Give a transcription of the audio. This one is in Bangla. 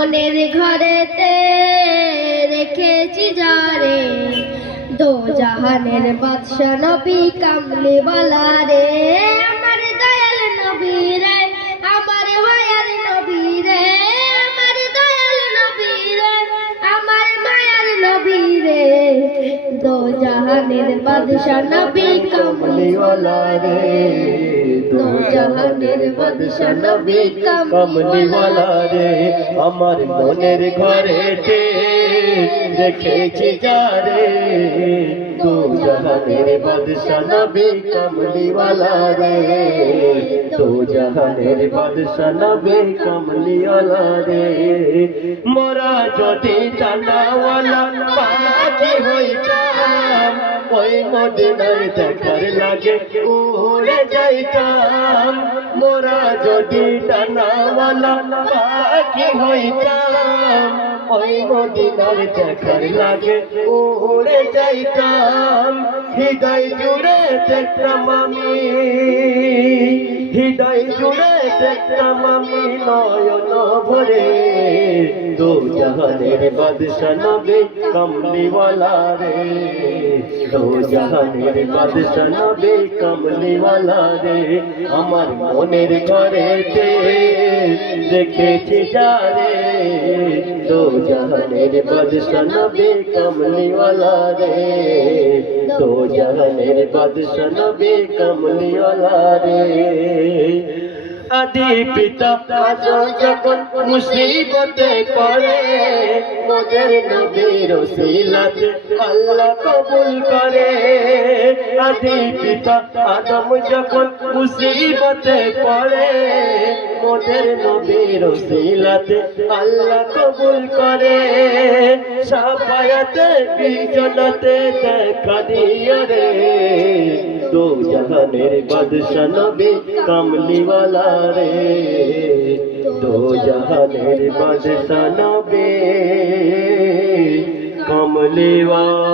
মনের ঘরেতে রেখেছি যারে, দো জাহানের বাদশা নবী কামলিওয়ালা রে। আমার দয়াল নবী রে, আমার মায়ার নবী রে, আমার দয়াল নবী রে, আমার মায়ার নবী রে, দো জাহানের বাদশা নবী কামলিওয়ালা রে, দো জাহানের বাদশা নবী কামলিওয়ালা রে। আমার মনের ঘরেতে রেখেছি যারে, দো জাহানের বাদশা নবী কামলিওয়ালা রে, দো জাহানের বাদশা নবী কামলিওয়ালা রে। মোরা যদি ডানাওয়ালা পাখি হইতাম, ওই মদিনায় দেখার লাগে উড়ে যাইতাম। মোরা যদি ডানাওয়ালা পাখি হইতাম, ওই মদিনার দেখার লাগে উড়ে যাইতাম। হৃদয় জুড়ে দেখতাম আমি, হৃদয় জুড়ে দেখতাম আমি নয়ন ভরে, দো জাহানের বাদশা নবী কামলিওয়ালা রে, দো জাহানের বাদশা নবী কামলিওয়ালা রে। আমার মনের ঘরেতে রেখেছি যারে, দো জাহানের বাদশা নবী কামলিওয়ালা রে, দো জাহানের বাদশা নবী কামলিওয়ালা রে। আদি পিতা আজম যখন মুসিবতে পড়ে, মোদের নবীর ওসিলাতে আল্লাহ কবুল করে। আদি পিতা আদম যখন মুসিবতে পড়ে, মোদের নবীর ওসিলাতে আল্লাহ কবুল করে। সাফায়াতে বিজনতে দেখা দিয়া রে, দো জাহানের বাদশা নবী কামলিওয়ালা রে, দো জাহানের বাদশা নবী কামলিওয়ালা।